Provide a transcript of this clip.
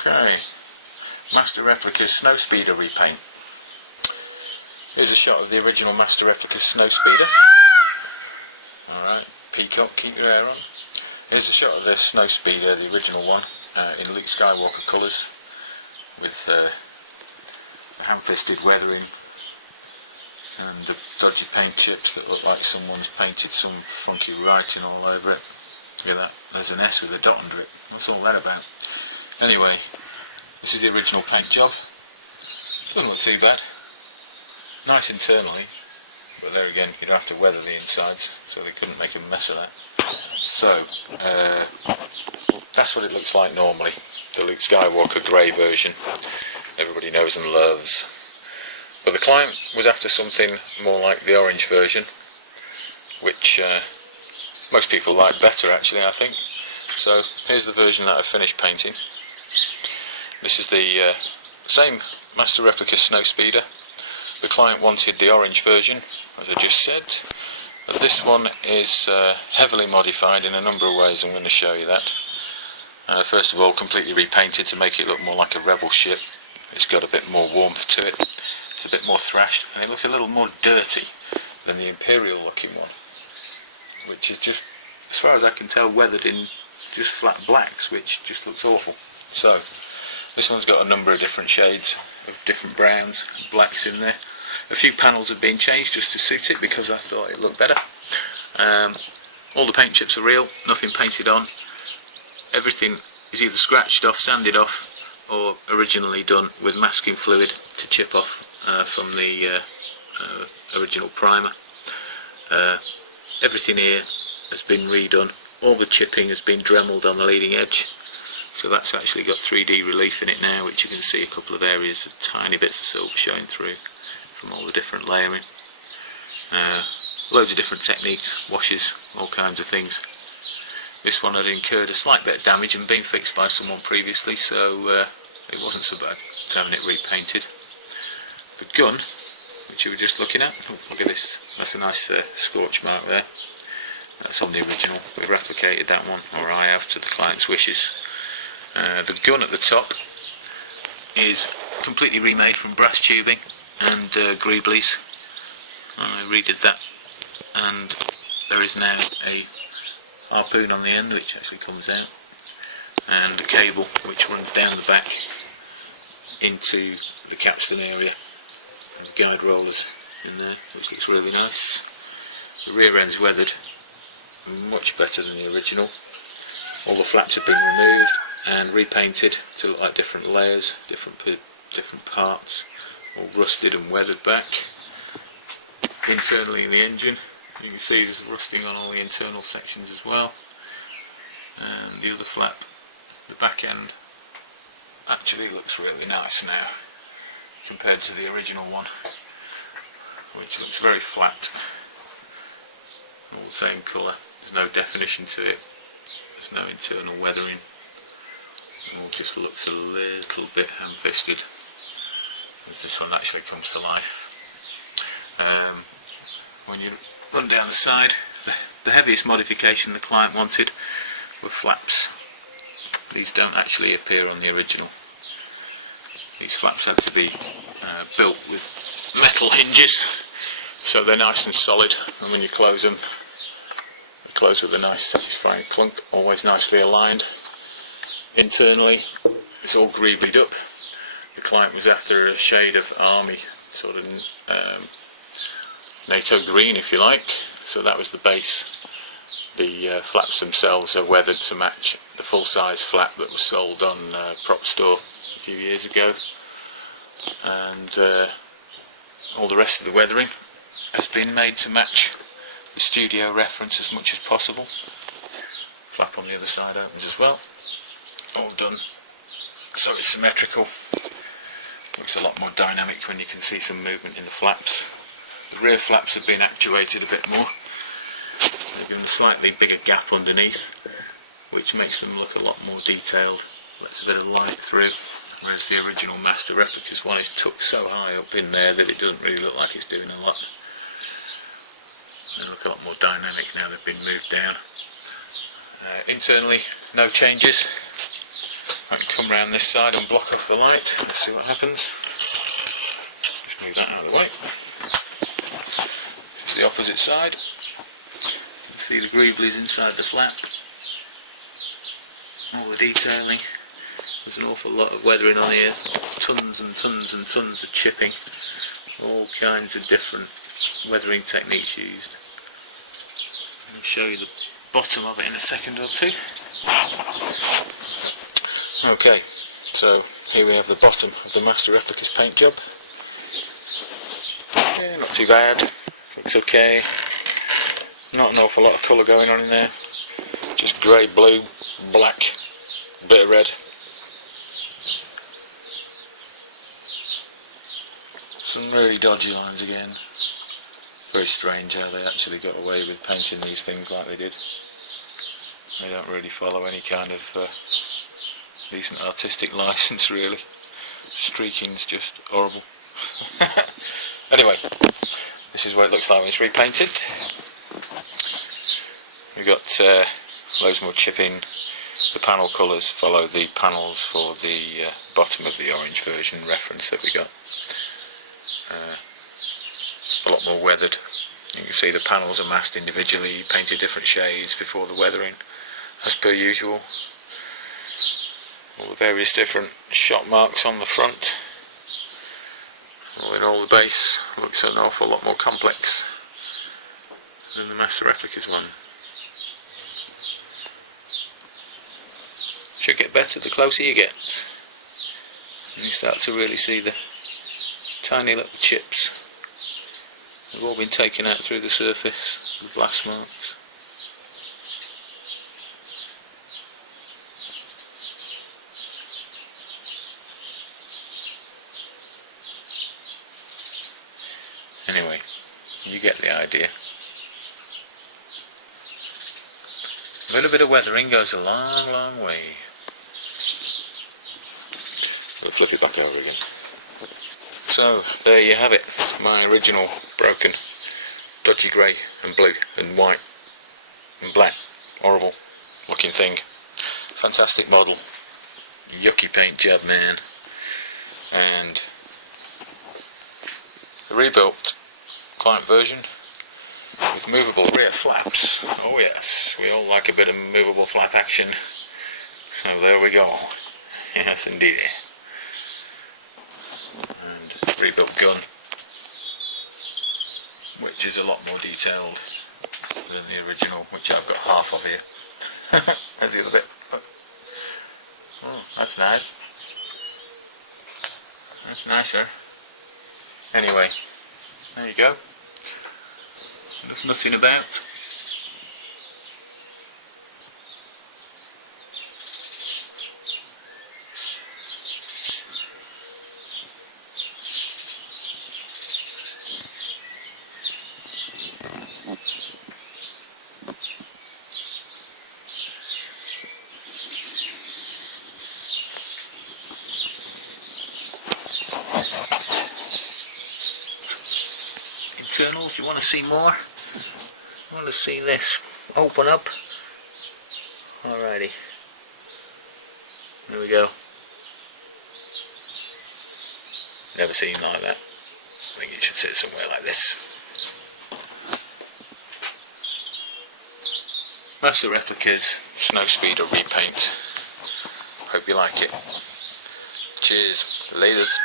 Okay, Master Replicas Snowspeeder repaint. Here's a shot of the original Master Replicas Snowspeeder. Alright, peacock, keep your hair on. Here's a shot of the Snowspeeder, the original one, in Luke Skywalker colours, with ham-fisted weathering and the dodgy paint chips that look like someone's painted some funky writing all over it. Look at that, there's an S with a dot under it. What's all that about? Anyway, this is the original paint job. Doesn't look too bad. Nice internally, but there again, you'd have to weather the insides, so they couldn't make a mess of that. So, that's what it looks like normally. The Luke Skywalker grey version, everybody knows and loves. But the client was after something more like the orange version, which most people like better actually, I think. So here's the version that I finished painting. This is the same Master Replicas Snowspeeder. The client wanted the orange version, as I just said. But this one is heavily modified in a number of ways. I'm going to show you that. First of all, completely repainted to make it look more like a rebel ship. It's got a bit more warmth to it. It's a bit more thrashed, and it looks a little more dirty than the Imperial looking one, which is just, as far as I can tell, weathered in just flat blacks, which just looks awful. So this one's got a number of different shades of different browns and blacks in there. A few panels have been changed just to suit it because I thought it looked better. All the paint chips are real, nothing painted on. Everything is either scratched off, sanded off, or originally done with masking fluid to chip off from the original primer. Everything here has been redone. All the chipping has been dremelled on the leading edge, so that's actually got 3D relief in it now, which you can see a couple of areas of tiny bits of silk showing through from all the different layering. Loads of different techniques, washes, all kinds of things. This one had incurred a slight bit of damage and been fixed by someone previously, so it wasn't so bad having it repainted. The gun, which you were just looking at, oh, look at this, that's a nice scorch mark there. That's on the original. We've replicated that one, or I have, to the client's wishes. The gun at the top is completely remade from brass tubing and greeblies. I redid that, and there is now a harpoon on the end which actually comes out, and a cable which runs down the back into the capstan area, and the guide rollers in there, which looks really nice. The rear end's weathered much better than the original. All the flaps have been removed and repainted to look like different layers, different parts, all rusted and weathered back. Internally in the engine, you can see there's rusting on all the internal sections as well. And the other flap, the back end, actually looks really nice now compared to the original one, which looks very flat. All the same colour, there's no definition to it, there's no internal weathering, it all just looks a little bit ham-fisted, as this one actually comes to life. When you run down the side, the heaviest modification the client wanted were flaps. These don't actually appear on the original. These flaps had to be built with metal hinges, so they're nice and solid, and when you close them, they close with a nice satisfying clunk, always nicely aligned. Internally, it's all greeblied up. The client was after a shade of army, sort of NATO green if you like, so that was the base. The flaps themselves are weathered to match the full-size flap that was sold on Prop Store a few years ago, and all the rest of the weathering has been made to match the studio reference as much as possible. Flap on the other side opens as well, all done so it's symmetrical. Looks a lot more dynamic when you can see some movement in the flaps. The rear flaps have been actuated a bit more. They've given a slightly bigger gap underneath, which makes them look a lot more detailed, lets a bit of light through, whereas the original Master Replicas one is tucked so high up in there that it doesn't really look like it's doing a lot. They look a lot more dynamic now they've been moved down. Internally, no changes. I can come round this side and block off the light. Let's see what happens. Just move that out of the way. This is the opposite side. You can see the greeblies inside the flap. All the detailing. There's an awful lot of weathering on here. Tons and tons and tons of chipping. All kinds of different weathering techniques used. I'll show you the bottom of it in a second or two. Okay, so here we have the bottom of the Master Replicas paint job. Yeah, not too bad. Looks okay. Not an awful lot of colour going on in there. Just grey, blue, black, a bit of red. Some really dodgy lines again. Very strange how they actually got away with painting these things like they did. They don't really follow any kind of decent artistic license really. Streaking's just horrible. Anyway, this is what it looks like when it's repainted. We've got loads more chipping. The panel colours follow the panels for the bottom of the orange version reference that we got. A lot more weathered. You can see the panels are masked individually, painted different shades before the weathering, as per usual. All the various different shot marks on the front. All in all, the base looks an awful lot more complex than the Master Replicas one. Should get better the closer you get. And you start to really see the tiny little chips. They've all been taken out through the surface with blast marks. Anyway, you get the idea. A little bit of weathering goes a long, long way. We'll flip it back over again. So, there you have it. My original broken, dodgy grey and blue and white and black, horrible looking thing. Fantastic model. Yucky paint job, man. And the rebuilt client version with movable rear flaps. Oh yes, we all like a bit of movable flap action. So there we go. Yes indeed. And rebuilt gun, which is a lot more detailed than the original, which I've got half of here. There's the other bit. Oh, that's nice. That's nicer. Anyway, there you go. Enough nothing about. Internals, you want to see more? You want to see this open up? Alrighty. There we go. Never seen like that. I think it should sit somewhere like this. Master Replicas Snowspeeder repaint. Hope you like it. Cheers. Laters.